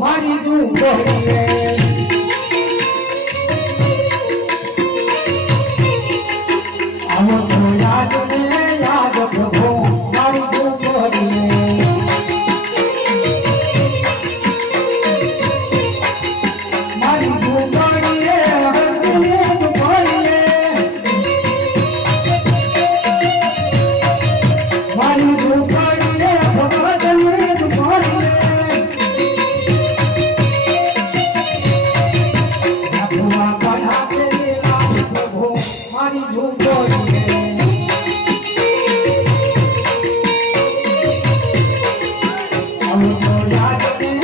મારી જુંબડીએ I'm